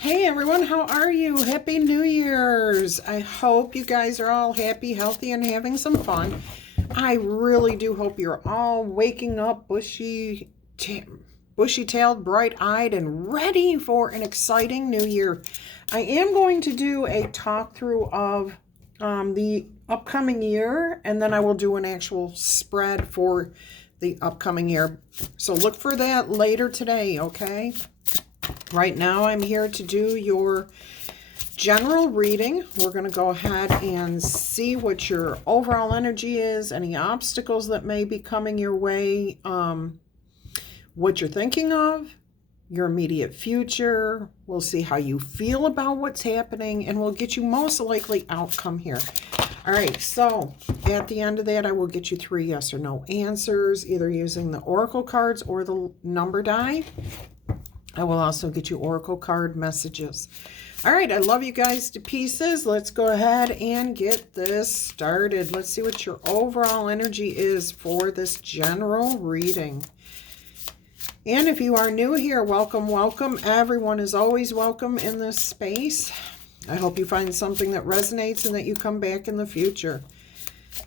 Hey everyone, how are you? Happy New Year's. I hope you guys are all happy, healthy, and having some fun. I really do hope you're all waking up bushy-tailed, bright-eyed, and ready for an exciting new year. I am going to do a talk through of the upcoming year, and then I will do an actual spread for the upcoming year. So look for that later today, okay? Right now, I'm here to do your general reading. We're going to go ahead and see what your overall energy is, any obstacles that may be coming your way, what you're thinking of, your immediate future. We'll see how you feel about what's happening, and we'll get you most likely outcome here. All right, so at the end of that, I will get you 3 yes or no answers, either using the oracle cards or the number die. I will also get you oracle card messages. All right, I love you guys to pieces. Let's go ahead and get this started. Let's see what your overall energy is for this general reading. And if you are new here, welcome, welcome. Everyone is always welcome in this space. I hope you find something that resonates and that you come back in the future.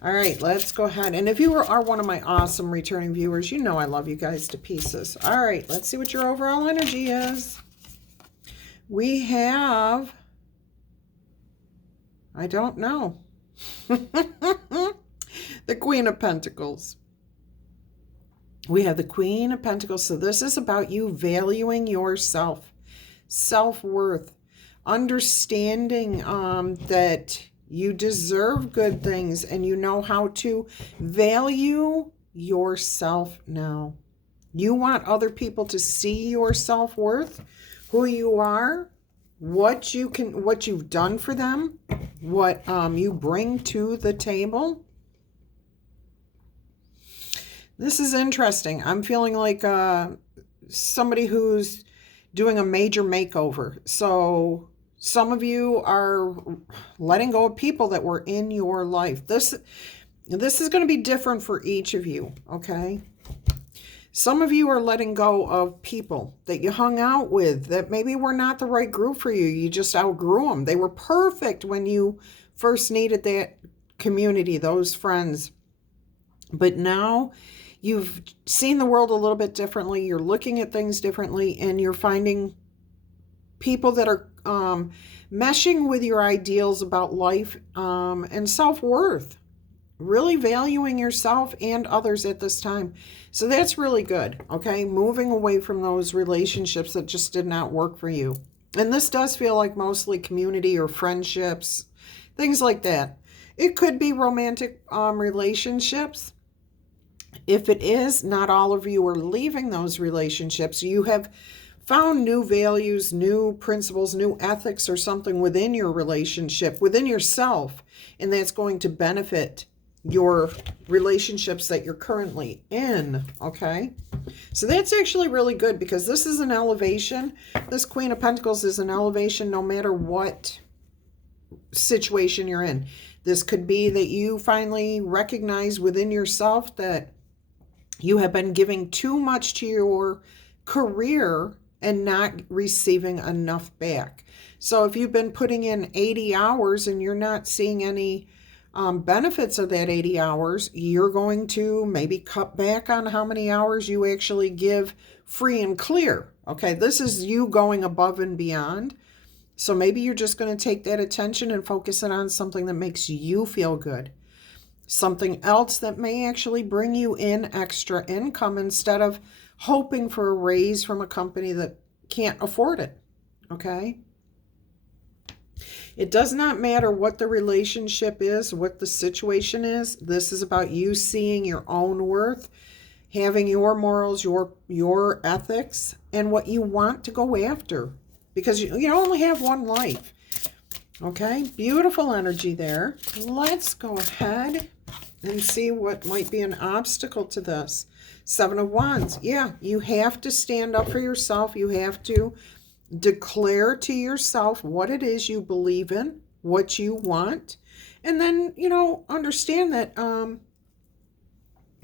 All right, let's go ahead. And if you are one of my awesome returning viewers, you know I love you guys to pieces. All right, let's see what your overall energy is. We have, I don't know, the Queen of Pentacles. We have the Queen of Pentacles. So this is about you valuing yourself, self-worth, understanding that you deserve good things, and you know how to value yourself now. You want other people to see your self-worth, who you are, what you've done for them, what you bring to the table. This is interesting. I'm feeling like somebody who's doing a major makeover. So some of you are letting go of people that were in your life. This is going to be different for each of you, okay? Some of you are letting go of people that you hung out with that maybe were not the right group for you. You just outgrew them. They were perfect when you first needed that community, those friends. But now you've seen the world a little bit differently. You're looking at things differently, and you're finding people that are meshing with your ideals about life and self-worth, really valuing yourself and others at this time. So that's really good, okay? Moving away from those relationships that just did not work for you. And this does feel like mostly community or friendships, things like that. It could be romantic relationships. If it is, not all of you are leaving those relationships. You have found new values, new principles, new ethics, or something within your relationship, within yourself, and that's going to benefit your relationships that you're currently in, okay? So that's actually really good, because this is an elevation. This Queen of Pentacles is an elevation no matter what situation you're in. This could be that you finally recognize within yourself that you have been giving too much to your career and not receiving enough back. So if you've been putting in 80 hours and you're not seeing any benefits of that 80 hours, you're going to maybe cut back on how many hours you actually give free and clear. Okay, this is you going above and beyond. So maybe you're just going to take that attention and focus it on something that makes you feel good. Something else that may actually bring you in extra income instead of hoping for a raise from a company that can't afford it, okay? It does not matter what the relationship is, what the situation is. This is about you seeing your own worth, having your morals, your ethics, and what you want to go after, because you only have one life, okay? Beautiful energy there. Let's go ahead and see what might be an obstacle to this. 7 of Wands. Yeah, you have to stand up for yourself. You have to declare to yourself what it is you believe in, what you want, and then, understand that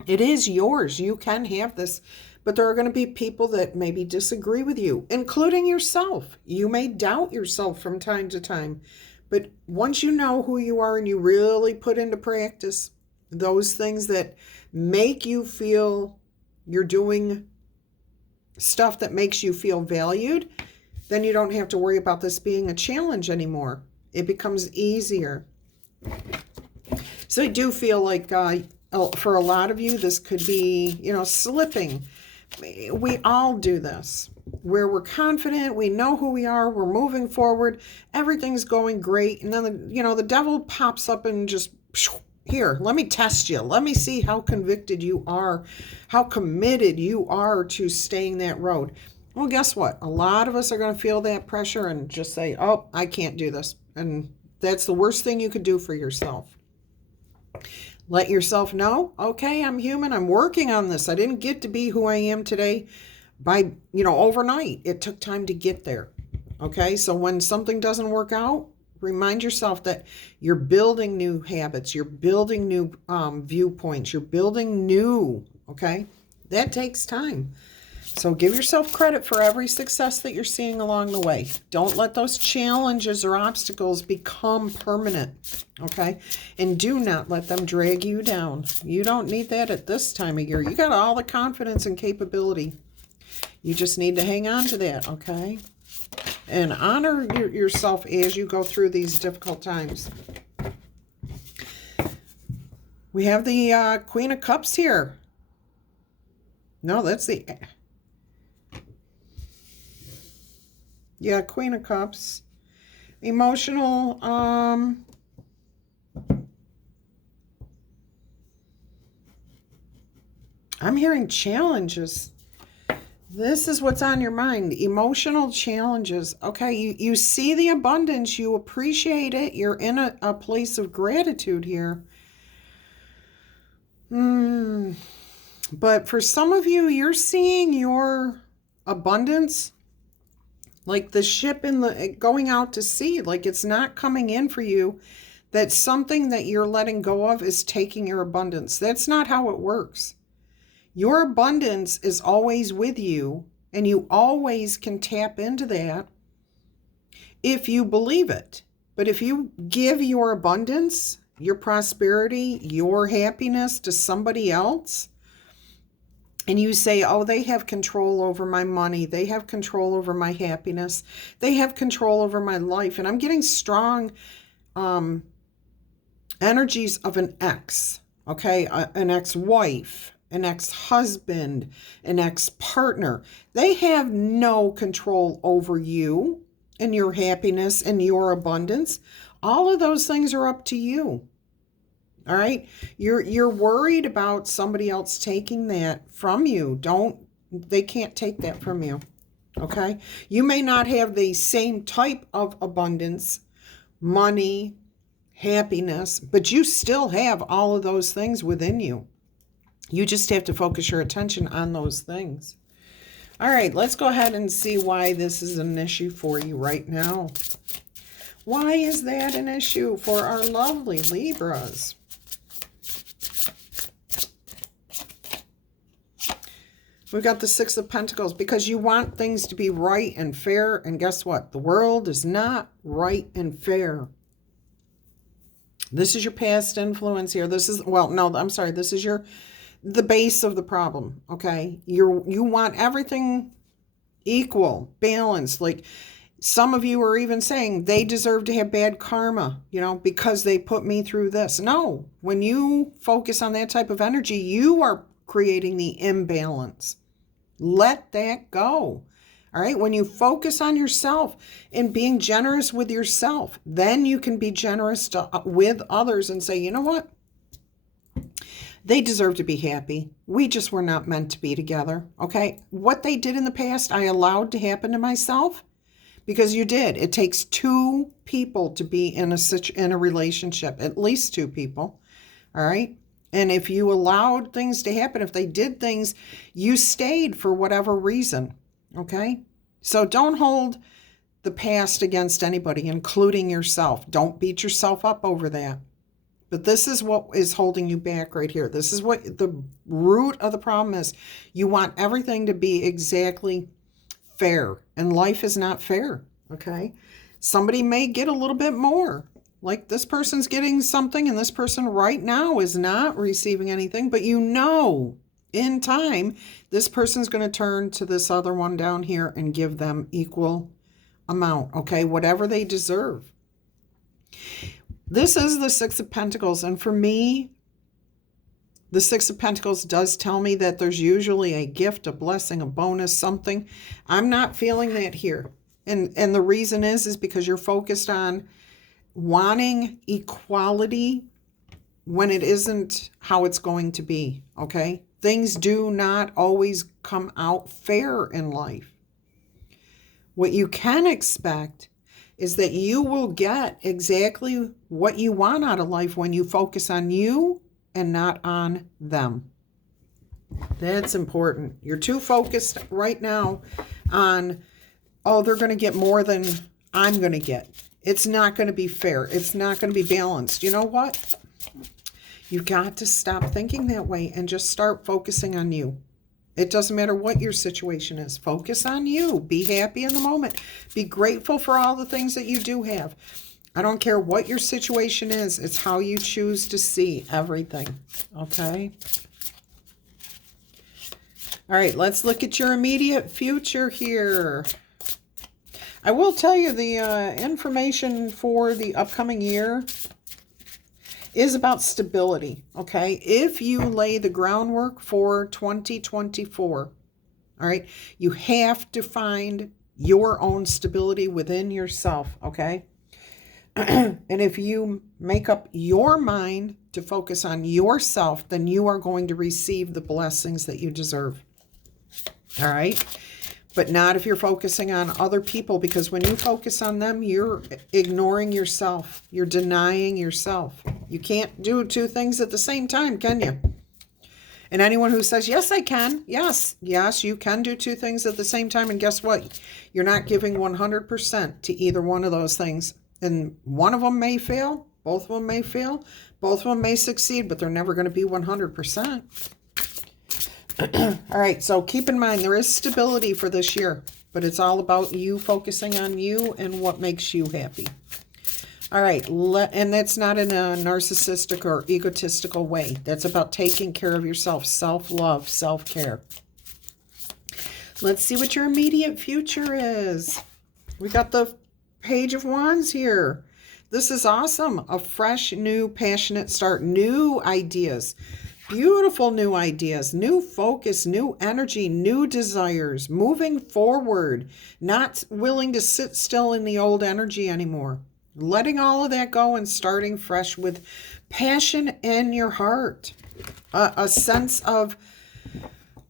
it is yours. You can have this, But there are going to be people that maybe disagree with you, including yourself. You may doubt yourself from time to time. But once you know who you are and you really put into practice those things that make you feel you're doing stuff that makes you feel valued, then you don't have to worry about this being a challenge anymore. It becomes easier. So I do feel like for a lot of you, this could be, slipping. We all do this, where we're confident, we know who we are, we're moving forward, everything's going great, and then the devil pops up and just, here, let me test you. Let me see how convicted you are, how committed you are to staying that road. Well, guess what? A lot of us are going to feel that pressure and just say, oh, I can't do this. And that's the worst thing you could do for yourself. Let yourself know, okay, I'm human. I'm working on this. I didn't get to be who I am today by, overnight. It took time to get there. Okay, so when something doesn't work out, remind yourself that you're building new habits. You're building new viewpoints. You're building new, okay? That takes time. So give yourself credit for every success that you're seeing along the way. Don't let those challenges or obstacles become permanent, okay? And do not let them drag you down. You don't need that at this time of year. You got all the confidence and capability. You just need to hang on to that, okay? And honor yourself as you go through these difficult times. We have the Queen of Cups here. No, that's the... Yeah, Queen of Cups. Emotional, I'm hearing challenges. This is what's on your mind. Emotional challenges. Okay, you see the abundance. You appreciate it. You're in a place of gratitude here. But for some of you, you're seeing your abundance like the ship going out to sea, like it's not coming in for you, that something that you're letting go of is taking your abundance. That's not how it works. Your abundance is always with you, and you always can tap into that if you believe it. But if you give your abundance, your prosperity, your happiness to somebody else, and you say, oh, they have control over my money. They have control over my happiness. They have control over my life. And I'm getting strong energies of an ex, okay? An ex-wife, an ex-husband, an ex-partner. They have no control over you and your happiness and your abundance. All of those things are up to you. All right, you're worried about somebody else taking that from you. They can't take that from you. Okay, you may not have the same type of abundance, money, happiness, but you still have all of those things within you. You just have to focus your attention on those things. All right, let's go ahead and see why this is an issue for you right now. Why is that an issue for our lovely Libras? We've got the Six of Pentacles, because you want things to be right and fair. And guess what? The world is not right and fair. This is your past influence here. This is, well, no, I'm sorry. This is the base of the problem, okay? You want everything equal, balanced. Like some of you are even saying they deserve to have bad karma, because they put me through this. No, when you focus on that type of energy, you are creating the imbalance. Let that go. All right. When you focus on yourself and being generous with yourself, then you can be generous with others and say, you know what? They deserve to be happy. We just were not meant to be together. Okay. What they did in the past, I allowed to happen to myself because you did. It takes two people to be in a relationship, at least two people. All right. And if you allowed things to happen, if they did things, you stayed for whatever reason, okay? So don't hold the past against anybody, including yourself. Don't beat yourself up over that. But this is what is holding you back right here. This is what the root of the problem is. You want everything to be exactly fair, and life is not fair, okay? Somebody may get a little bit more. Like this person's getting something and this person right now is not receiving anything, but you know in time this person's going to turn to this other one down here and give them equal amount, okay? Whatever they deserve. This is the Six of Pentacles, and for me, the Six of Pentacles does tell me that there's usually a gift, a blessing, a bonus, something. I'm not feeling that here. And the reason is because you're focused on wanting equality when it isn't how it's going to be, okay? Things do not always come out fair in life. What you can expect is that you will get exactly what you want out of life when you focus on you and not on them. That's important. You're too focused right now on, oh, they're going to get more than I'm going to get. It's not going to be fair. It's not going to be balanced. You know what? You've got to stop thinking that way and just start focusing on you. It doesn't matter what your situation is. Focus on you. Be happy in the moment. Be grateful for all the things that you do have. I don't care what your situation is. It's how you choose to see everything. Okay? All right, let's look at your immediate future here. I will tell you the information for the upcoming year is about stability, okay? If you lay the groundwork for 2024, all right, you have to find your own stability within yourself, okay? And if you make up your mind to focus on yourself, then you are going to receive the blessings that you deserve, all right? But not if you're focusing on other people, because when you focus on them, you're ignoring yourself. You're denying yourself. You can't do two things at the same time, can you? And anyone who says, yes, I can. Yes, you can do two things at the same time. And guess what? You're not giving 100% to either one of those things. And one of them may fail. Both of them may fail. Both of them may succeed, but they're never going to be 100%. All right, so keep in mind there is stability for this year, but it's all about you focusing on you and what makes you happy. All right, and that's not in a narcissistic or egotistical way. That's about taking care of yourself, self-love, self-care. Let's see what your immediate future is. We got the Page of Wands here. This is awesome. A fresh, new, passionate start, new ideas. Beautiful new ideas, new focus, new energy, new desires, moving forward, not willing to sit still in the old energy anymore. Letting all of that go and starting fresh with passion in your heart. A sense of,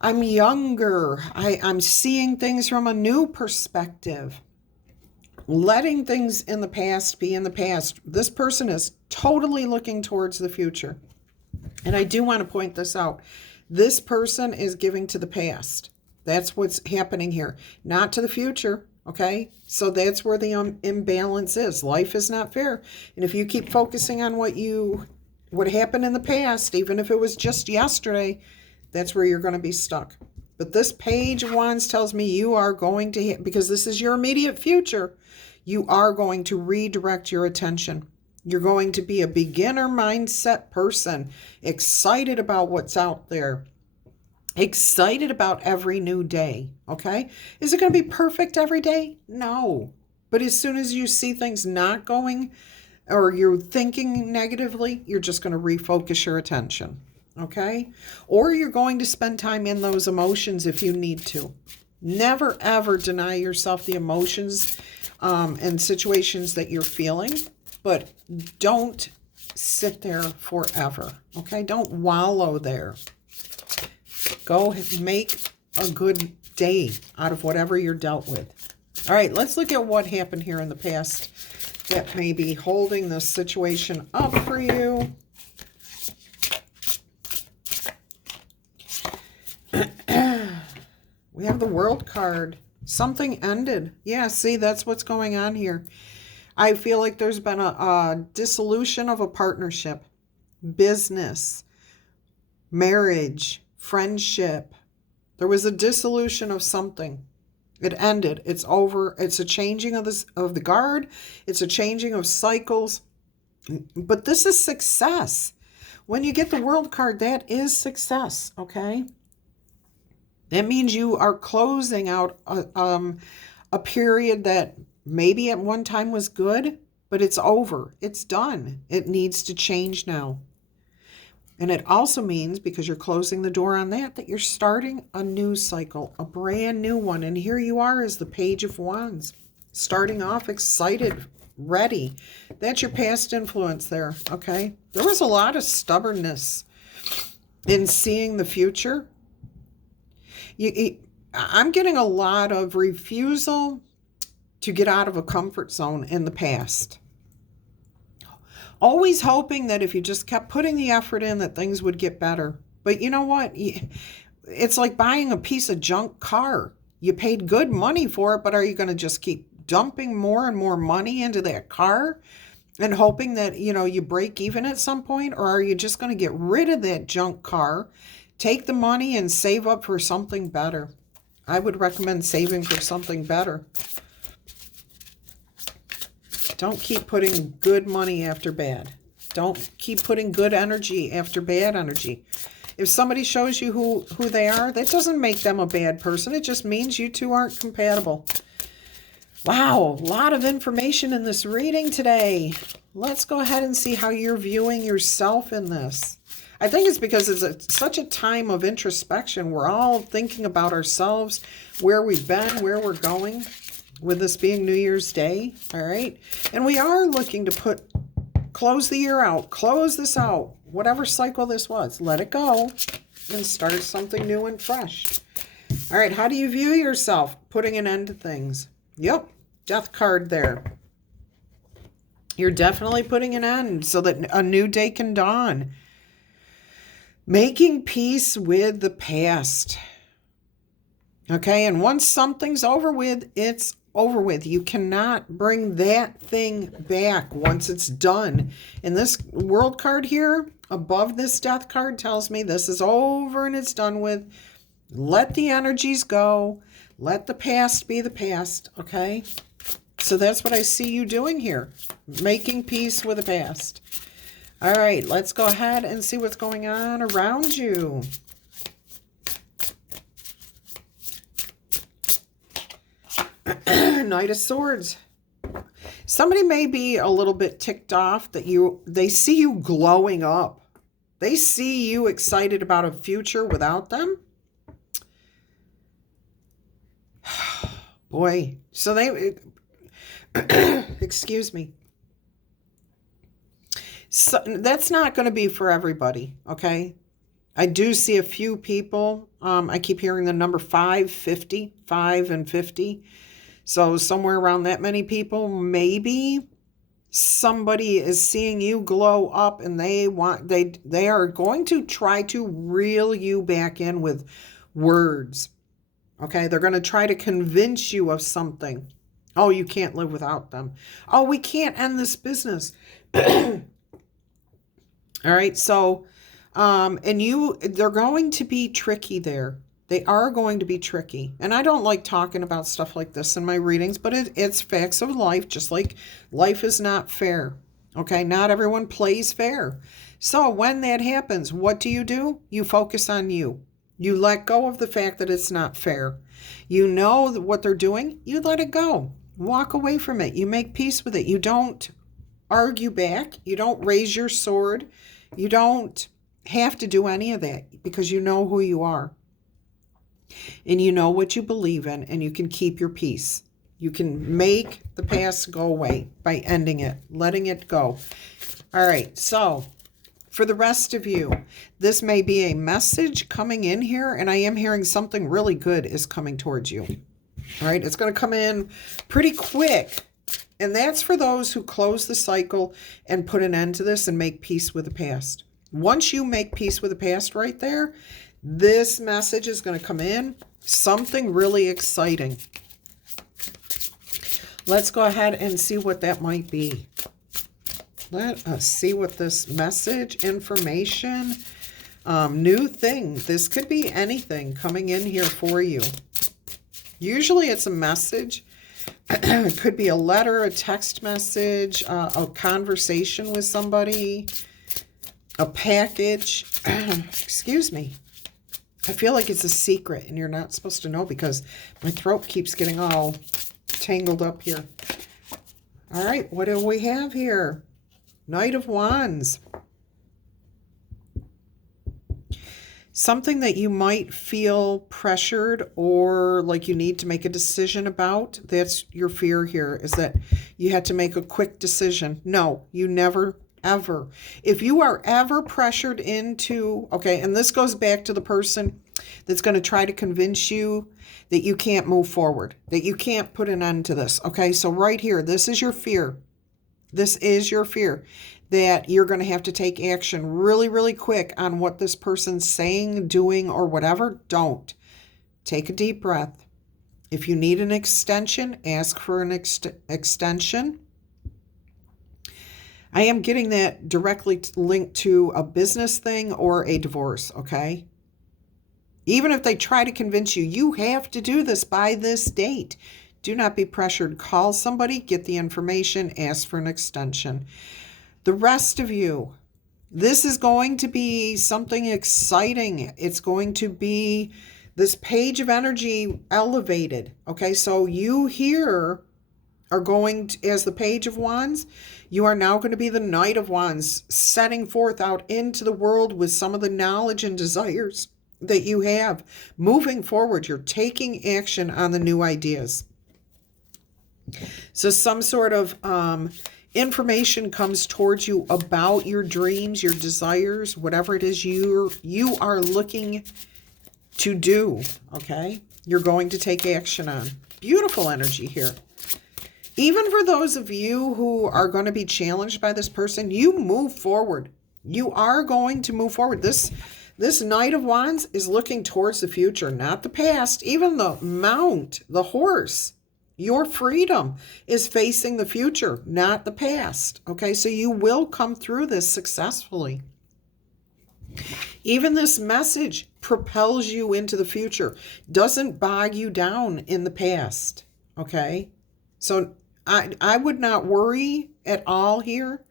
I'm younger. I'm seeing things from a new perspective. Letting things in the past be in the past. This person is totally looking towards the future. And I do want to point this out. This person is giving to the past. That's what's happening here. Not to the future, okay? So that's where the imbalance is. Life is not fair. And if you keep focusing on what happened in the past, even if it was just yesterday, that's where you're going to be stuck. But this Page of Wands tells me you are going to, because this is your immediate future, you are going to redirect your attention. You're going to be a beginner mindset person, excited about what's out there, excited about every new day, okay? Is it going to be perfect every day? No. But as soon as you see things not going, or you're thinking negatively, you're just going to refocus your attention, okay? Or you're going to spend time in those emotions if you need to. Never, ever deny yourself the emotions and situations that you're feeling. But don't sit there forever, okay? Don't wallow there. Go make a good day out of whatever you're dealt with. All right, let's look at what happened here in the past that may be holding this situation up for you. We have the World card. Something ended. Yeah, see, that's what's going on here. I feel like there's been a dissolution of a partnership. business, marriage, friendship. There was a dissolution of something. It ended. It's over. It's a changing of the guard. It's a changing of cycles. But this is success. When you get the World card, that is success, okay? That means you are closing out a period that maybe at one time was good, but it's over. It's done. It needs to change now. And it also means, because you're closing the door on that, that you're starting a new cycle, a brand new one. And here you are as the Page of Wands, starting off excited, ready. That's your past influence there, okay? There was a lot of stubbornness in seeing the future. I'm getting a lot of refusal to get out of a comfort zone in the past. Always hoping that if you just kept putting the effort in that things would get better. But you know what? It's like buying a piece of junk car. You paid good money for it, but are you going to just keep dumping more and more money into that car and hoping that, you break even at some point? Or are you just going to get rid of that junk car, take the money and save up for something better? I would recommend saving for something better. Don't keep putting good money after bad. Don't keep putting good energy after bad energy. If somebody shows you who they are, that doesn't make them a bad person. It just means you two aren't compatible. Wow, a lot of information in this reading today. Let's go ahead and see how you're viewing yourself in this. I think it's because it's such a time of introspection. We're all thinking about ourselves, where we've been, where we're going, with this being New Year's Day, all right? And we are looking to close the year out, close this out, whatever cycle this was, let it go and start something new and fresh. All right, how do you view yourself? Putting an end to things. Yep, Death card there. You're definitely putting an end so that a new day can dawn. Making peace with the past. Okay, and once something's over with, it's over with. You cannot bring that thing back once it's done. And this World card here, above this Death card, tells me this is over and it's done with. Let the energies go. Let the past be the past, okay? So that's what I see you doing here, making peace with the past. All right, let's go ahead and see what's going on around you. Knight of Swords. Somebody may be a little bit ticked off that they see you glowing up. They see you excited about a future without them. Boy, so they, excuse me. So that's not going to be for everybody, okay? I do see a few people. I keep hearing the number 5, 50, 5 and 50. So somewhere around that many people, maybe somebody is seeing you glow up and they are going to try to reel you back in with words. Okay, they're going to try to convince you of something. Oh, you can't live without them. Oh, we can't end this business. All right, so they're going to be tricky there. They are going to be tricky. And I don't like talking about stuff like this in my readings, but it's facts of life, just like life is not fair. Okay, not everyone plays fair. So when that happens, what do? You focus on you. You let go of the fact that it's not fair. You know what they're doing. You let it go. Walk away from it. You make peace with it. You don't argue back. You don't raise your sword. You don't have to do any of that because you know who you are. And you know what you believe in, and you can keep your peace. You can make the past go away by ending it, letting it go. All right, so for the rest of you, this may be a message coming in here, and I am hearing something really good is coming towards you. All right, it's going to come in pretty quick. And that's for those who close the cycle and put an end to this and make peace with the past. Once you make peace with the past right there, this message is going to come in, something really exciting. Let's go ahead and see what that might be. Let us see what this message, information, new thing. This could be anything coming in here for you. Usually it's a message. It could be a letter, a text message, a conversation with somebody, a package. Excuse me. I feel like it's a secret and you're not supposed to know because my throat keeps getting all tangled up here. All right, what do we have here? Knight of Wands. Something that you might feel pressured or like you need to make a decision about. That's your fear here, is that you had to make a quick decision. No, you never, ever. If you are ever pressured into, okay, and this goes back to the person that's going to try to convince you that you can't move forward, that you can't put an end to this. Okay, so right here, this is your fear. This is your fear that you're going to have to take action really, really quick on what this person's saying, doing, or whatever. Don't. Take a deep breath. If you need an extension, ask for an extension. I am getting that directly linked to a business thing or a divorce, okay? Even if they try to convince you, you have to do this by this date. Do not be pressured. Call somebody, get the information, ask for an extension. The rest of you, this is going to be something exciting. It's going to be this page of energy elevated. Okay, so you here are going to, as the Page of Wands, you are now going to be the Knight of Wands, setting forth out into the world with some of the knowledge and desires that you have. Moving forward, you're taking action on the new ideas. So some sort of information comes towards you about your dreams, your desires, whatever it is you are looking to do, okay? You're going to take action on. Beautiful energy here. Even for those of you who are going to be challenged by this person, you move forward. You are going to move forward. This Knight of Wands is looking towards the future, not the past. Even the mount, the horse, your freedom is facing the future, not the past. Okay, so you will come through this successfully. Even this message propels you into the future, doesn't bog you down in the past. Okay, so I would not worry at all here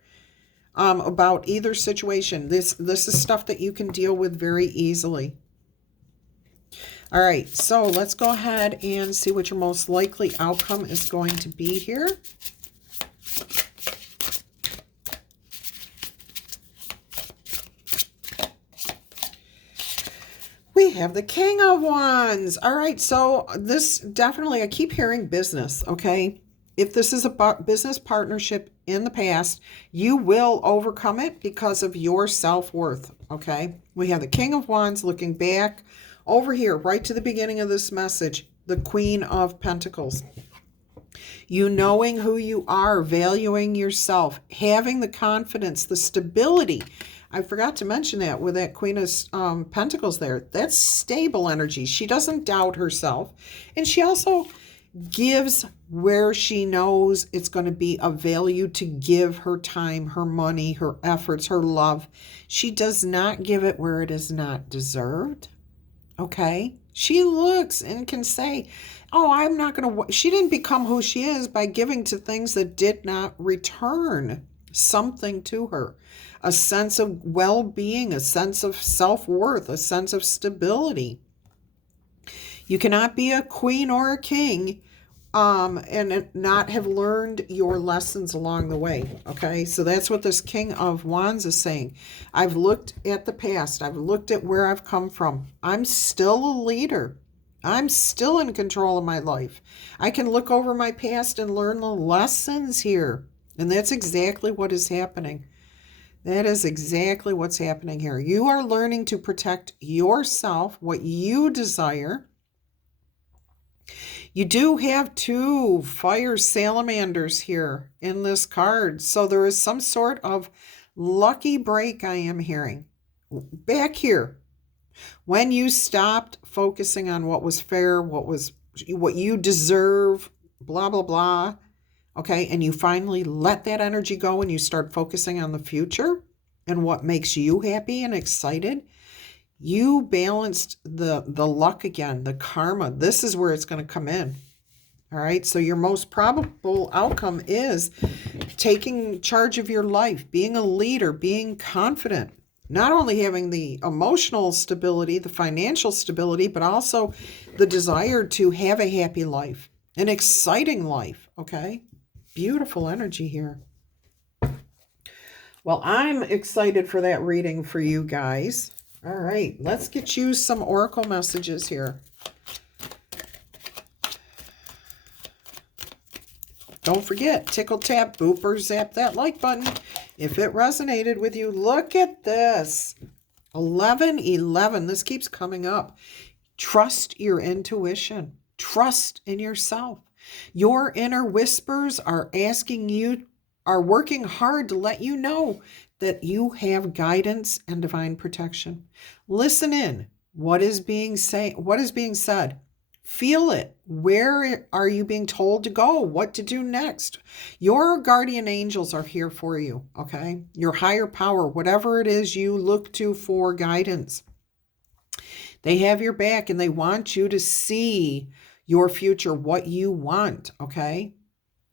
about either situation. This is stuff that you can deal with very easily. All right, so let's go ahead and see what your most likely outcome is going to be here. We have the King of Wands. All right, so this definitely, I keep hearing business, okay? If this is a business partnership in the past, you will overcome it because of your self-worth, okay? We have the King of Wands looking back over here, right to the beginning of this message, the Queen of Pentacles. You knowing who you are, valuing yourself, having the confidence, the stability. I forgot to mention that with that Queen of Pentacles there. That's stable energy. She doesn't doubt herself. And she also gives where she knows it's going to be of value to give her time, her money, her efforts, her love. She does not give it where it is not deserved. Okay? She looks and can say, oh, I'm not going to... She didn't become who she is by giving to things that did not return something to her. A sense of well-being, a sense of self-worth, a sense of stability. You cannot be a queen or a king and not have learned your lessons along the way, okay? So that's what this King of Wands is saying. I've looked at the past. I've looked at where I've come from. I'm still a leader. I'm still in control of my life. I can look over my past and learn the lessons here. And that's exactly what is happening. That is exactly what's happening here. You are learning to protect yourself, what you desire. You do have 2 fire salamanders here in this card. So there is some sort of lucky break I am hearing. Back here, when you stopped focusing on what was fair, what you deserve, blah, blah, blah. okay, and you finally let that energy go and you start focusing on the future and what makes you happy and excited, you balanced the luck again, the karma. This is where it's going to come in. All right, so your most probable outcome is taking charge of your life, being a leader, being confident, not only having the emotional stability, the financial stability, but also the desire to have a happy life, an exciting life, okay? Beautiful energy here. Well, I'm excited for that reading for you guys. All right, let's get you some oracle messages here. Don't forget, tickle, tap, boop, or zap that like button if it resonated with you. Look at this. 1111. This keeps coming up. Trust your intuition. Trust in yourself. Your inner whispers are working hard to let you know that you have guidance and divine protection. Listen in. What is being said? Feel it. Where are you being told to go? What to do next? Your guardian angels are here for you, okay? Your higher power, whatever it is you look to for guidance. They have your back and they want you to see your future, what you want, okay?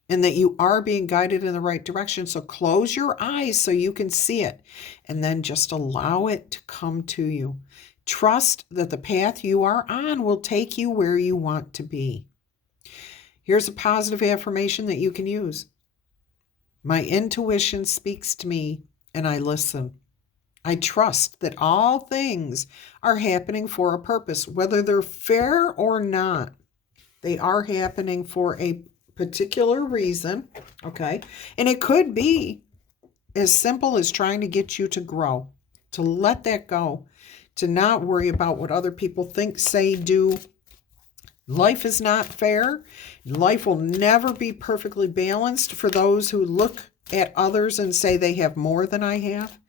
And that you are being guided in the right direction. So close your eyes so you can see it and then just allow it to come to you. Trust that the path you are on will take you where you want to be. Here's a positive affirmation that you can use. My intuition speaks to me and I listen. I trust that all things are happening for a purpose, whether they're fair or not. They are happening for a particular reason, okay? And it could be as simple as trying to get you to grow, to let that go, to not worry about what other people think, say, do. Life is not fair. Life will never be perfectly balanced for those who look at others and say they have more than I have.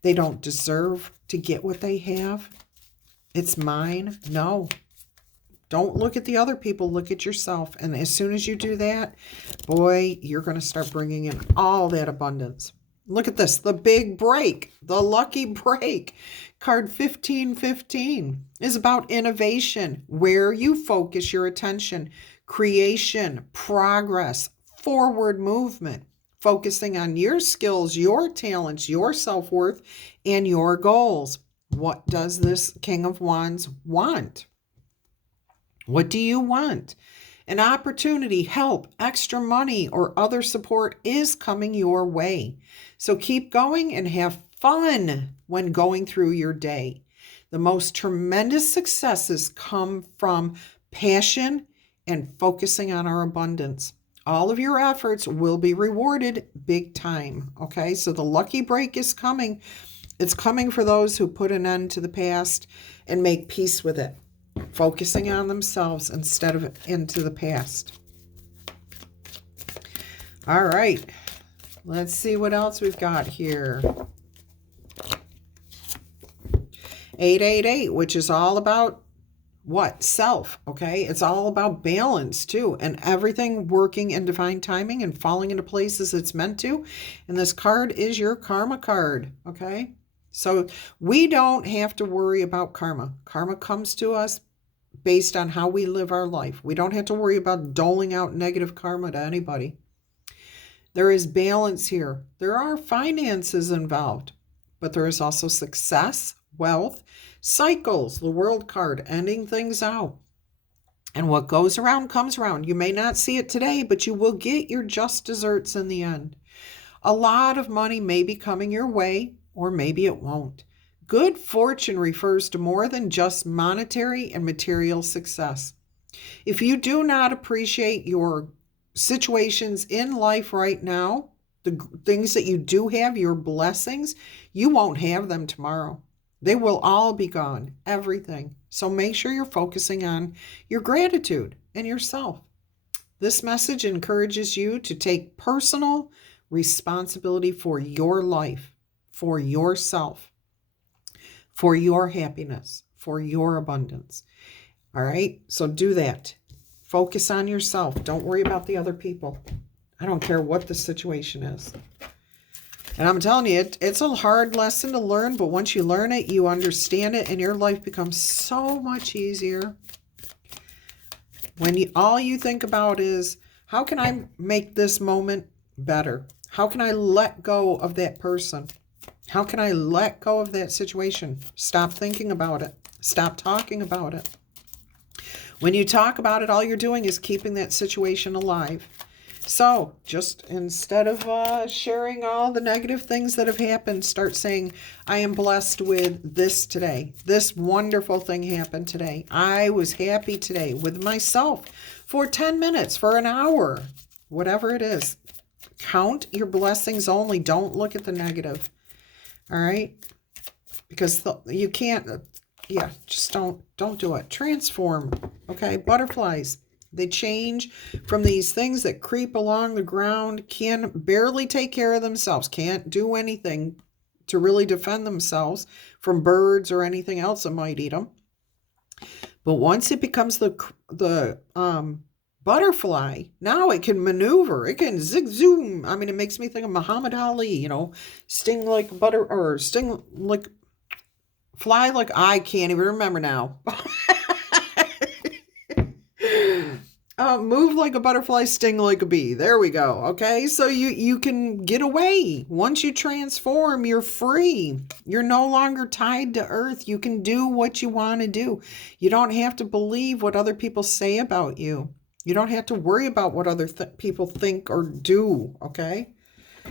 They don't deserve to get what they have. It's mine. No. Don't look at the other people. Look at yourself. And as soon as you do that, boy, you're going to start bringing in all that abundance. Look at this. The big break. The lucky break. Card 1515 is about innovation, where you focus your attention, creation, progress, forward movement, focusing on your skills, your talents, your self-worth, and your goals. What does this King of Wands want? What do you want? An opportunity, help, extra money, or other support is coming your way. So keep going and have fun when going through your day. The most tremendous successes come from passion and focusing on our abundance. All of your efforts will be rewarded big time, okay? So the lucky break is coming. It's coming for those who put an end to the past and make peace with it, focusing on themselves instead of into the past. All right, let's see what else we've got here. 888, which is all about what? Self, okay? It's all about balance too, and everything working in divine timing and falling into places it's meant to. And this card is your karma card, okay? So we don't have to worry about karma. Karma comes to us based on how we live our life. We don't have to worry about doling out negative karma to anybody. There is balance here. There are finances involved, but there is also success, wealth, cycles, the world card, ending things out. And what goes around comes around. You may not see it today, but you will get your just desserts in the end. A lot of money may be coming your way, or maybe it won't. Good fortune refers to more than just monetary and material success. If you do not appreciate your situations in life right now, the things that you do have, your blessings, you won't have them tomorrow. They will all be gone, everything. So make sure you're focusing on your gratitude and yourself. This message encourages you to take personal responsibility for your life, for yourself, for your happiness, for your abundance. All right, so do that. Focus on yourself. Don't worry about the other people. I don't care what the situation is. And I'm telling you, it's a hard lesson to learn, but once you learn it, you understand it, and your life becomes so much easier. When all you think about is, how can I make this moment better? How can I let go of that person? How can I let go of that situation? Stop thinking about it. Stop talking about it. When you talk about it, all you're doing is keeping that situation alive. So just instead of sharing all the negative things that have happened, start saying, I am blessed with this today. This wonderful thing happened today. I was happy today with myself for 10 minutes, for an hour, whatever it is. Count your blessings only. Don't look at the negative. All right? Because you can't, just don't do it. Transform, okay? Butterflies. They change from these things that creep along the ground, can barely take care of themselves, can't do anything to really defend themselves from birds or anything else that might eat them. But once it becomes the butterfly, now it can maneuver, it can zig zoom. I mean, it makes me think of Muhammad Ali, sting like butter, or sting like, fly like, I can't even remember now. Move like a butterfly, sting like a bee. There we go. Okay, so you can get away. Once you transform, you're free. You're no longer tied to earth. You can do what you want to do. You don't have to believe what other people say about you. You don't have to worry about what other people think or do, okay?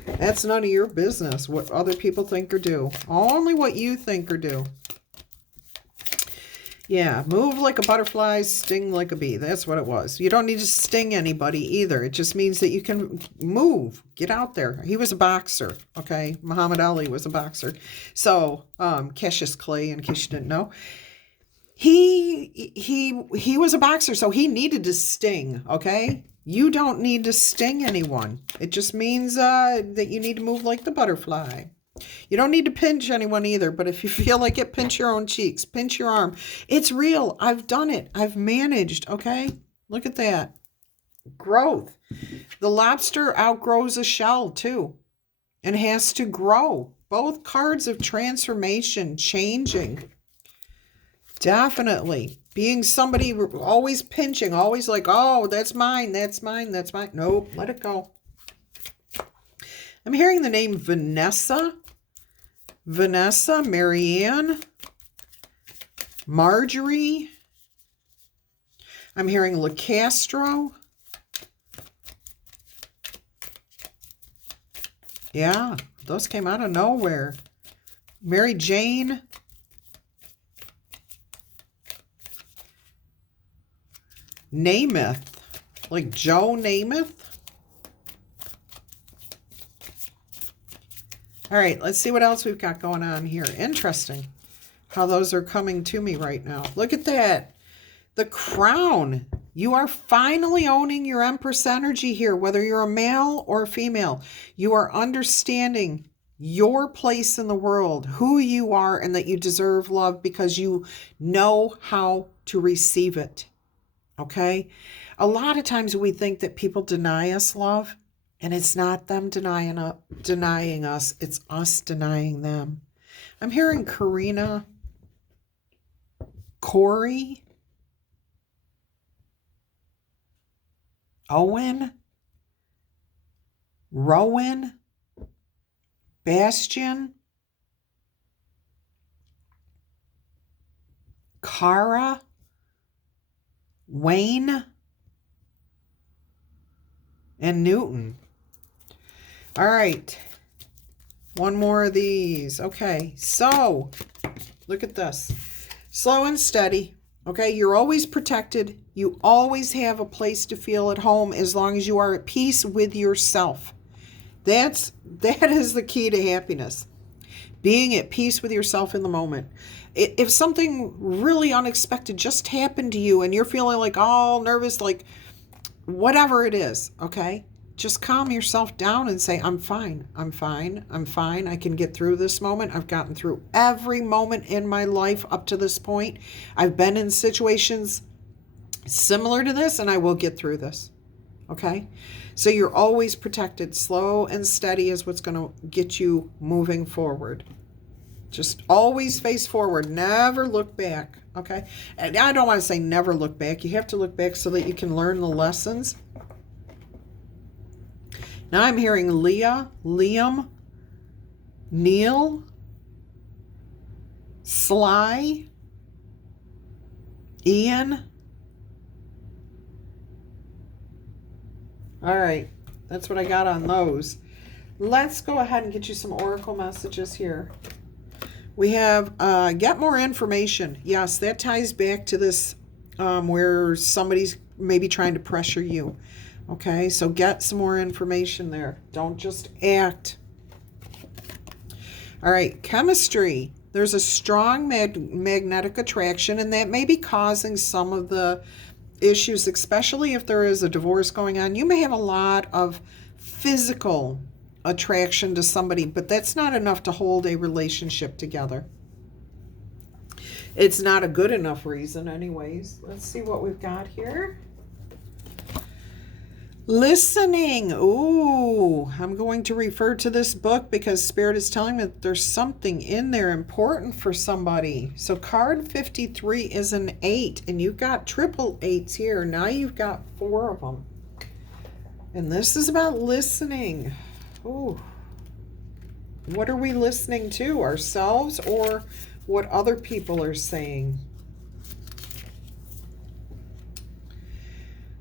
That's none of your business, what other people think or do. Only what you think or do. Yeah, move like a butterfly, sting like a bee. That's what it was. You don't need to sting anybody either. It just means that you can move, get out there. He was a boxer, okay? Muhammad Ali was a boxer. So, Cassius Clay, in case you didn't know, he was a boxer, so he needed to sting, okay? You don't need to sting anyone. It just means that you need to move like the butterfly. You don't need to pinch anyone either, but if you feel like it, pinch your own cheeks, pinch your arm. It's real. I've done it. I've managed, okay? Look at that. Growth. The lobster outgrows a shell too and has to grow. Both cards of transformation, changing. Definitely. Being somebody always pinching, always like, oh, that's mine, that's mine, that's mine. Nope, let it go. I'm hearing the name Vanessa, Marianne, Marjorie. I'm hearing LaCastro. Yeah, those came out of nowhere. Mary Jane. Namath, like Joe Namath. All right, let's see what else we've got going on here. Interesting how those are coming to me right now. Look at that. The crown. You are finally owning your Empress energy here, whether you're a male or a female. You are understanding your place in the world, who you are, and that you deserve love because you know how to receive it. Okay? A lot of times we think that people deny us love. And it's not them denying us. It's us denying them. I'm hearing Karina, Corey, Owen, Rowan, Bastian, Cara, Wayne, and Newton. All right. One more of these. Okay. So, look at this. Slow and steady. Okay. You're always protected. You always have a place to feel at home as long as you are at peace with yourself. That is the key to happiness. Being at peace with yourself in the moment. If something really unexpected just happened to you and you're feeling like all nervous, like whatever it is, okay? Just calm yourself down and say, I'm fine. I'm fine. I'm fine. I can get through this moment. I've gotten through every moment in my life up to this point. I've been in situations similar to this and I will get through this. Okay? So you're always protected. Slow and steady is what's going to get you moving forward. Just always face forward. Never look back. Okay? And I don't want to say never look back. You have to look back so that you can learn the lessons. Now I'm hearing Leah, Liam, Neil, Sly, Ian. All right, that's what I got on those. Let's go ahead and get you some oracle messages here. We have get more information. Yes, that ties back to this where somebody's maybe trying to pressure you. Okay, so get some more information there. Don't just act. All right, chemistry. There's a strong magnetic attraction, and that may be causing some of the issues, especially if there is a divorce going on. You may have a lot of physical attraction to somebody, but that's not enough to hold a relationship together. It's not a good enough reason anyways. Let's see what we've got here. Listening. Ooh, I'm going to refer to this book because Spirit is telling me that there's something in there important for somebody. So card 53 is an 8, and you've got triple 8s here. Now you've got 4 of them. And this is about listening. Ooh. What are we listening to? Ourselves or what other people are saying?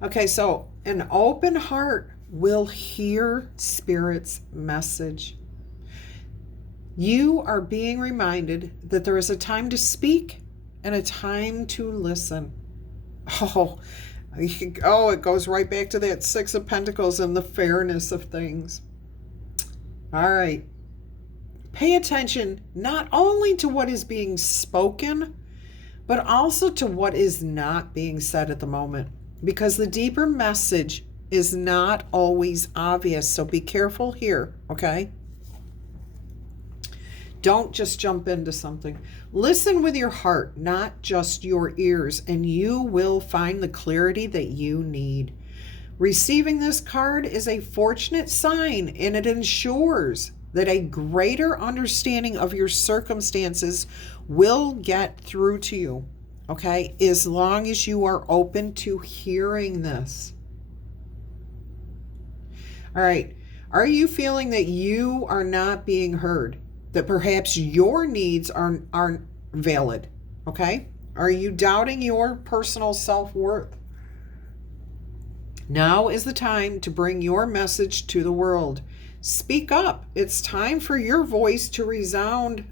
Okay, so an open heart will hear Spirit's message. You are being reminded that there is a time to speak and a time to listen. Oh, it goes right back to that 6 of Pentacles and the fairness of things. All right. Pay attention not only to what is being spoken, but also to what is not being said at the moment. Because the deeper message is not always obvious. So be careful here, okay? Don't just jump into something. Listen with your heart, not just your ears, and you will find the clarity that you need. Receiving this card is a fortunate sign, and it ensures that a greater understanding of your circumstances will get through to you. Okay, as long as you are open to hearing this. All right, are you feeling that you are not being heard? That perhaps your needs aren't valid? Okay, are you doubting your personal self-worth? Now is the time to bring your message to the world. Speak up. It's time for your voice to resound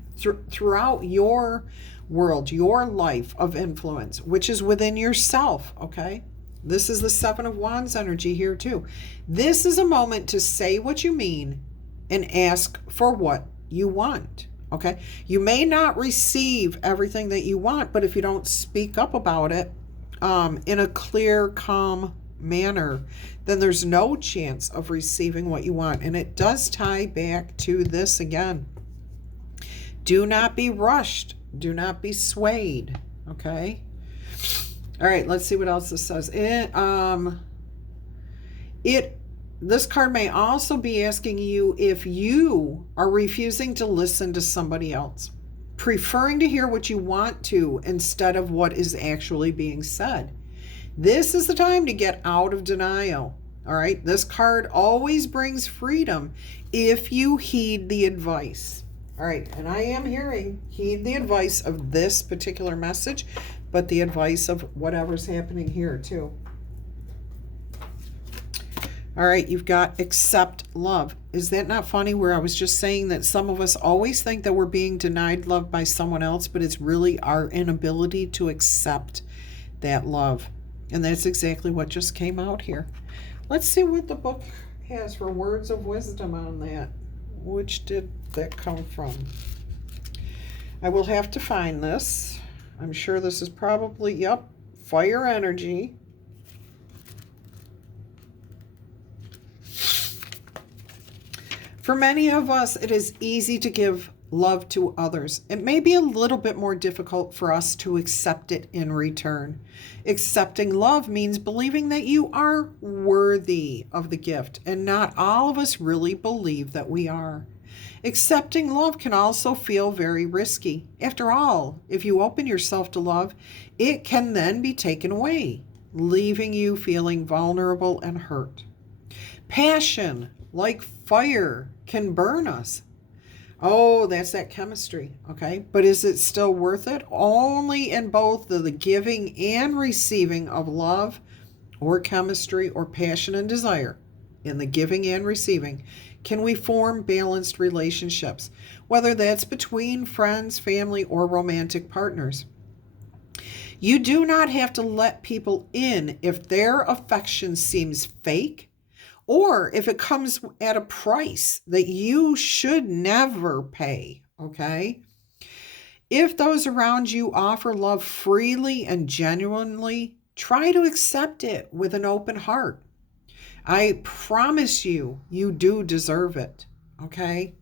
throughout your world, your life of influence, which is within yourself, okay? This is the 7 of Wands energy here too. This is a moment to say what you mean and ask for what you want, okay? You may not receive everything that you want, but if you don't speak up about it in a clear, calm manner, then there's no chance of receiving what you want. And it does tie back to this again. Do not be rushed. Do not be swayed. Okay. All right. Let's see what else this says. This card may also be asking you if you are refusing to listen to somebody else, preferring to hear what you want to instead of what is actually being said. This is the time to get out of denial. All right. This card always brings freedom if you heed the advice. All right, and I am hearing heed the advice of this particular message, but the advice of whatever's happening here too. All right, you've got accept love. Is that not funny where I was just saying that some of us always think that we're being denied love by someone else, but it's really our inability to accept that love. And that's exactly what just came out here. Let's see what the book has for words of wisdom on that. Which did that come from? I will have to find this. I'm sure this is probably, yep, fire energy. For many of us, it is easy to give love to others, it may be a little bit more difficult for us to accept it in return. Accepting love means believing that you are worthy of the gift, and not all of us really believe that we are. Accepting love can also feel very risky. After all, if you open yourself to love, it can then be taken away, leaving you feeling vulnerable and hurt. Passion, like fire, can burn us. Oh, that's that chemistry, okay? But is it still worth it? Only in both the giving and receiving of love or chemistry or passion and desire, in the giving and receiving, can we form balanced relationships, whether that's between friends, family, or romantic partners. You do not have to let people in if their affection seems fake, or if it comes at a price that you should never pay, okay? If those around you offer love freely and genuinely, try to accept it with an open heart. I promise you, you do deserve it, okay?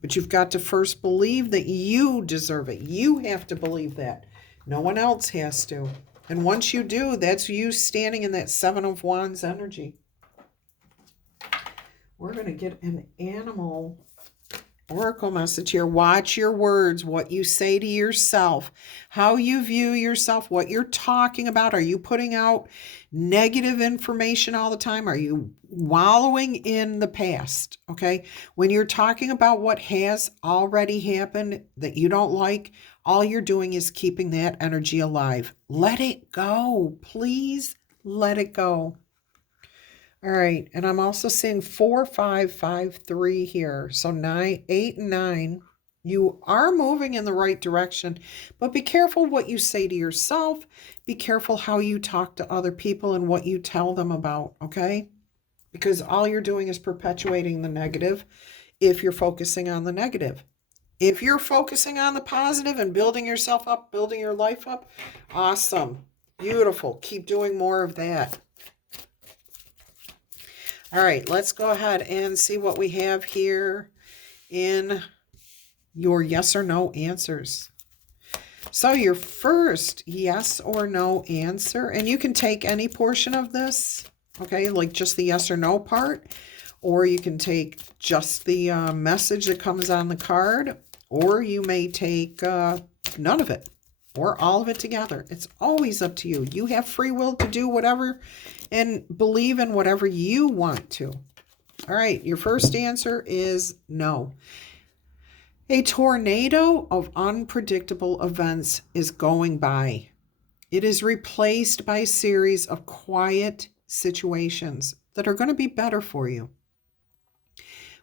But you've got to first believe that you deserve it. You have to believe that. No one else has to. And once you do, that's you standing in that Seven of Wands energy. We're going to get an animal oracle message here. Watch your words, what you say to yourself, how you view yourself, what you're talking about. Are you putting out negative information all the time? Are you wallowing in the past? Okay. When you're talking about what has already happened that you don't like, all you're doing is keeping that energy alive. Let it go. Please let it go. All right, and I'm also seeing 4, 5, 5, 3 here. So 9, 8, and 9. You are moving in the right direction, but be careful what you say to yourself. Be careful how you talk to other people and what you tell them about, okay? Because all you're doing is perpetuating the negative if you're focusing on the negative. If you're focusing on the positive and building yourself up, building your life up, awesome, beautiful. Keep doing more of that. All right, let's go ahead and see what we have here in your yes or no answers. So your first yes or no answer, and you can take any portion of this, okay, like just the yes or no part, or you can take just the message that comes on the card, or you may take none of it or all of it together. It's always up to you. You have free will to do whatever and believe in whatever you want to. All right, your first answer is no. A tornado of unpredictable events is going by. It is replaced by a series of quiet situations that are going to be better for you.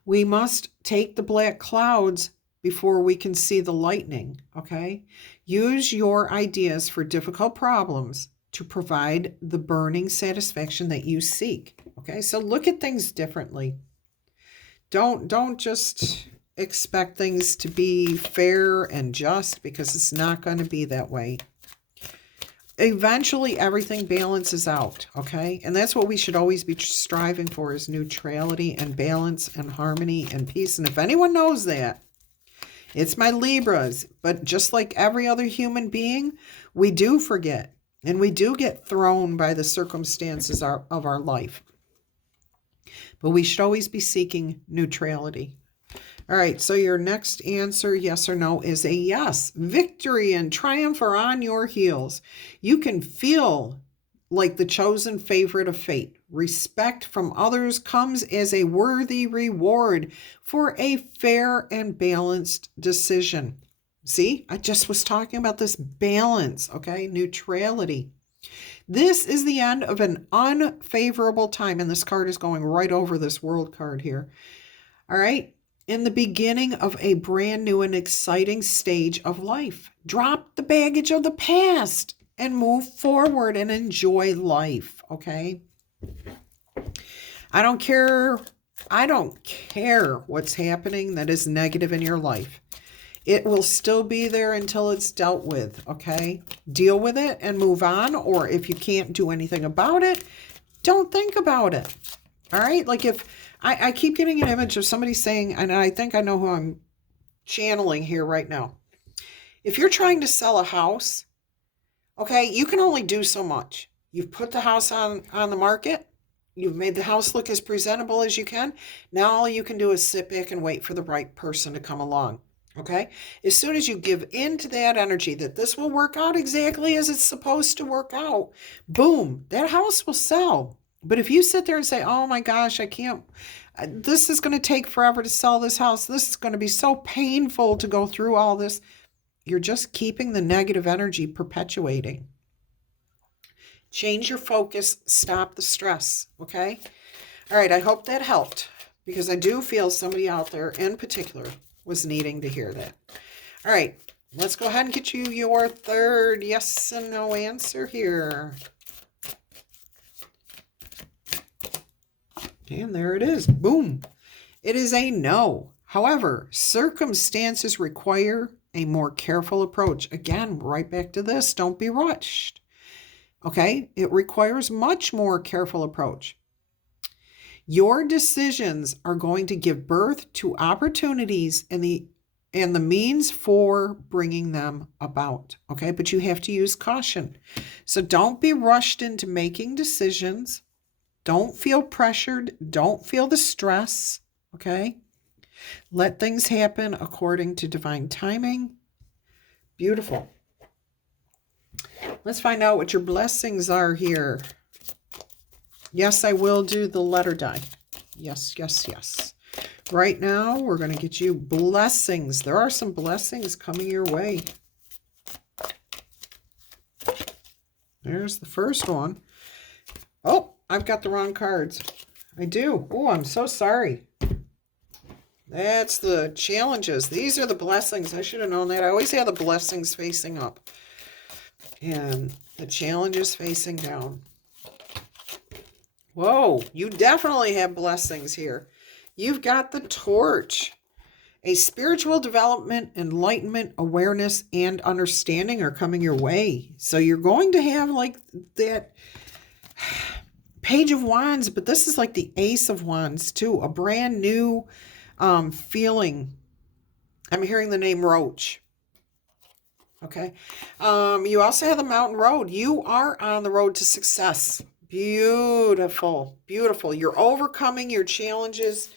We must take the black clouds before we can see the lightning, okay? Use your ideas for difficult problems to provide the burning satisfaction that you seek, okay? So look at things differently. Don't just expect things to be fair and just, because it's not going to be that way. Eventually, everything balances out, okay? And that's what we should always be striving for, is neutrality and balance and harmony and peace. And if anyone knows that, it's my Libras. But just like every other human being, we do forget. And we do get thrown by the circumstances of our life. But we should always be seeking neutrality. All right, so your next answer, yes or no, is a yes. Victory and triumph are on your heels. You can feel like the chosen favorite of fate. Respect from others comes as a worthy reward for a fair and balanced decision. See, I just was talking about this balance, okay? Neutrality. This is the end of an unfavorable time, and this card is going right over this world card here. All right? In the beginning of a brand new and exciting stage of life. Drop the baggage of the past and move forward and enjoy life, okay? I don't care what's happening that is negative in your life. It will still be there until it's dealt with, okay? Deal with it and move on, or if you can't do anything about it, don't think about it. All right? Like if I keep getting an image of somebody saying, and I think I know who I'm channeling here right now. If you're trying to sell a house, okay, you can only do so much. You've put the house on the market. You've made the house look as presentable as you can. Now all you can do is sit back and wait for the right person to come along. Okay? As soon as you give in to that energy that this will work out exactly as it's supposed to work out, boom, that house will sell. But if you sit there and say, oh my gosh, I can't, this is going to take forever to sell this house. This is going to be so painful to go through all this. You're just keeping the negative energy perpetuating. Change your focus, stop the stress, okay? All right, I hope that helped because I do feel somebody out there in particular was needing to hear that. All right, let's go ahead and get you your third yes and no answer here. And there it is. Boom. It is a no. However, circumstances require a more careful approach. Again, right back to this. Don't be rushed. Okay? It requires much more careful approach. Your decisions are going to give birth to opportunities and the means for bringing them about. Okay? But you have to use caution. So don't be rushed into making decisions. Don't feel pressured. Don't feel the stress. Okay? Let things happen according to divine timing. Beautiful. Let's find out what your blessings are here. Yes, I will do the letter die. Yes, yes, yes. Right now, we're going to get you blessings. There are some blessings coming your way. There's the first one. Oh, I've got the wrong cards. I do. Oh, I'm so sorry. That's the challenges. These are the blessings. I should have known that. I always have the blessings facing up. And the challenges facing down. Whoa, you definitely have blessings here. You've got the torch. A spiritual development, enlightenment, awareness, and understanding are coming your way. So you're going to have like that Page of Wands, but this is like the Ace of Wands too. A brand new feeling. I'm hearing the name Roach. Okay. You also have the Mountain Road. You are on the road to success. Beautiful. Beautiful. You're overcoming your challenges.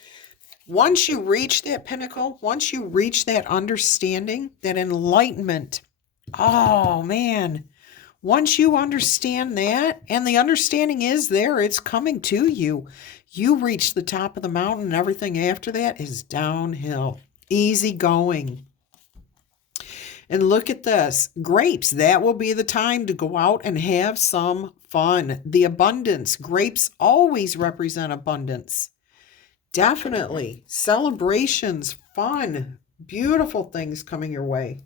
Once you reach that pinnacle, once you reach that understanding, that enlightenment, oh man, once you understand that, and the understanding is there, it's coming to you, you reach the top of the mountain and everything after that is downhill, easy going. And look at this, grapes, that will be the time to go out and have some fun. The abundance, grapes always represent abundance. Definitely. Celebrations, fun, beautiful things coming your way.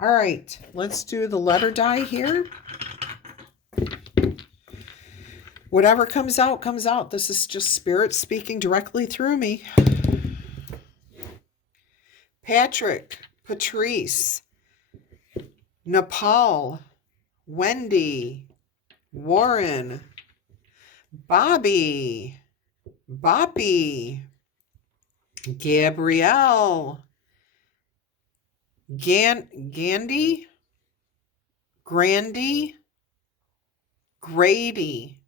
All right, let's do the letter die here. Whatever comes out, comes out. This is just spirit speaking directly through me. Patrick, Patrice, Nepal, Wendy, Warren, Bobby, Boppy, Gabrielle, Gandhi, Grandy, Grady,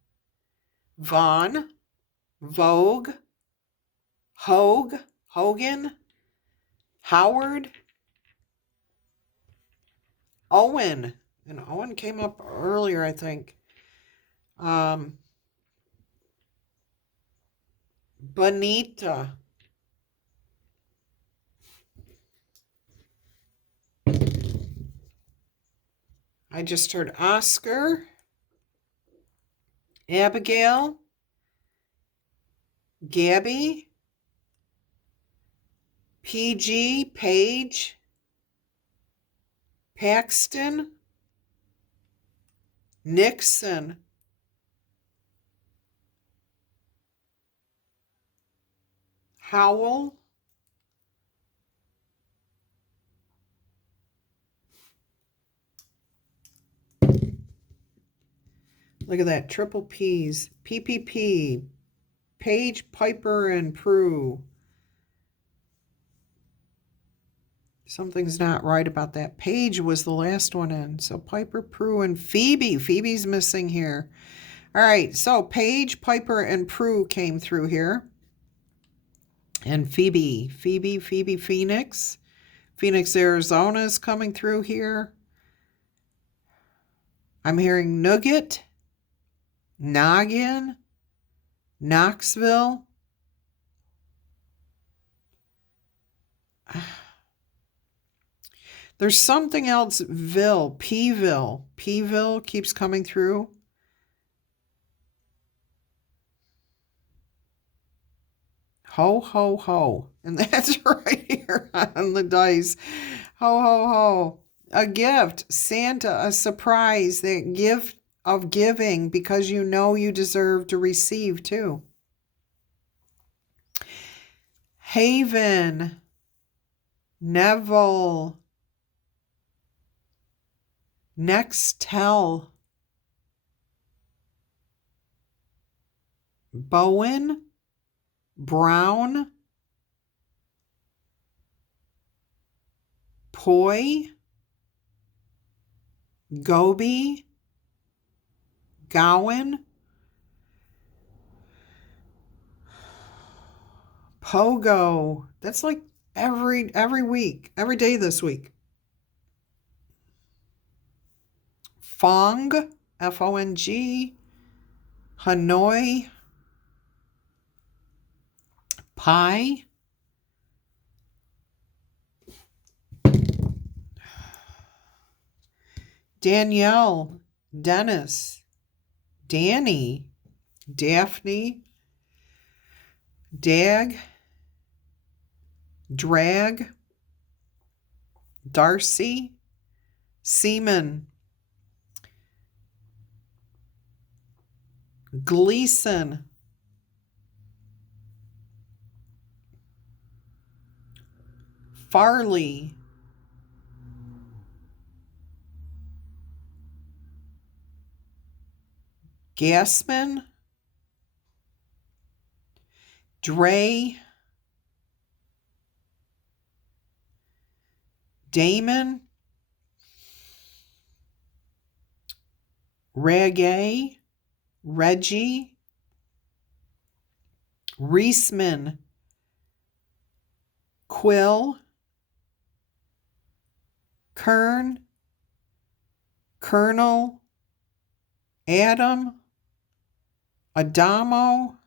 Vaughn, Vogue, Hogan, Howard, Owen, and Owen came up earlier, I think. Bonita. I just heard Oscar, Abigail, Gabby, PG, Paige, Paxton, Nixon, Howell, look at that, triple P's, PPP, Paige, Piper, and Prue, Something's not right about that. Paige was the last one in. So Piper, Prue, and Phoebe. Phoebe's missing here. All right, so Paige, Piper, and Prue came through here. And Phoebe, Phoenix. Phoenix, Arizona is coming through here. I'm hearing Nugget, Noggin, Knoxville. There's something else, Peeville keeps coming through. Ho, ho, ho. And that's right here on the dice. Ho, ho, ho. A gift, Santa, a surprise, that gift of giving because you know you deserve to receive too. Haven, Neville, Nextel, Bowen, Brown, Poi, Goby, Gowan, Pogo. That's like every week, every day this week. Fong, Fong, Hanoi, Pie, Danielle, Dennis, Danny, Daphne, Dag, Drag, Darcy, Seaman, Gleason, Farley, Gassman, Dre, Damon, Reggae, Reggie, Reisman, Quill, Kern, Colonel, Adam, Adamo,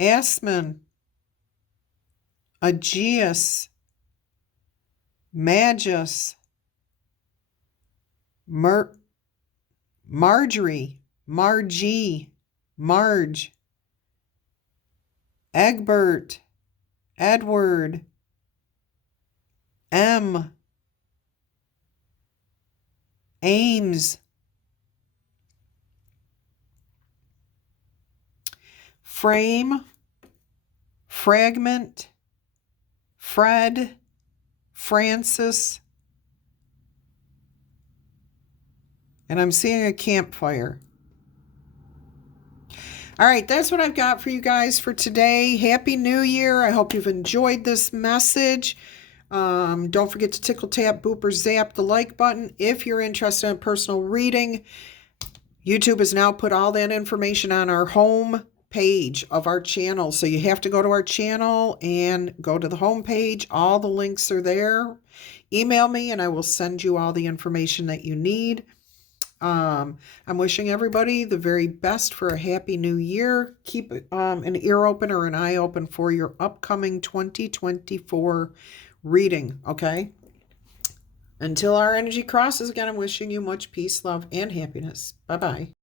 Asman, Aegeus, Magus, Marjorie, Marge, Egbert, Edward, M, Ames, Frame, Fragment, Fred, Francis, and I'm seeing a campfire. All right, that's what I've got for you guys for today. Happy New Year. I hope you've enjoyed this message. Don't forget to tickle, tap, boop, or zap the like button. If you're interested in personal reading, YouTube has now put all that information on our home page of our channel. So you have to go to our channel and go to the home page. All the links are there. Email me and I will send you all the information that you need. I'm wishing everybody the very best for a happy new year. Keep an ear open or an eye open for your upcoming 2024 reading, okay? Until our energy crosses again, I'm wishing you much peace, love, and happiness. Bye-bye.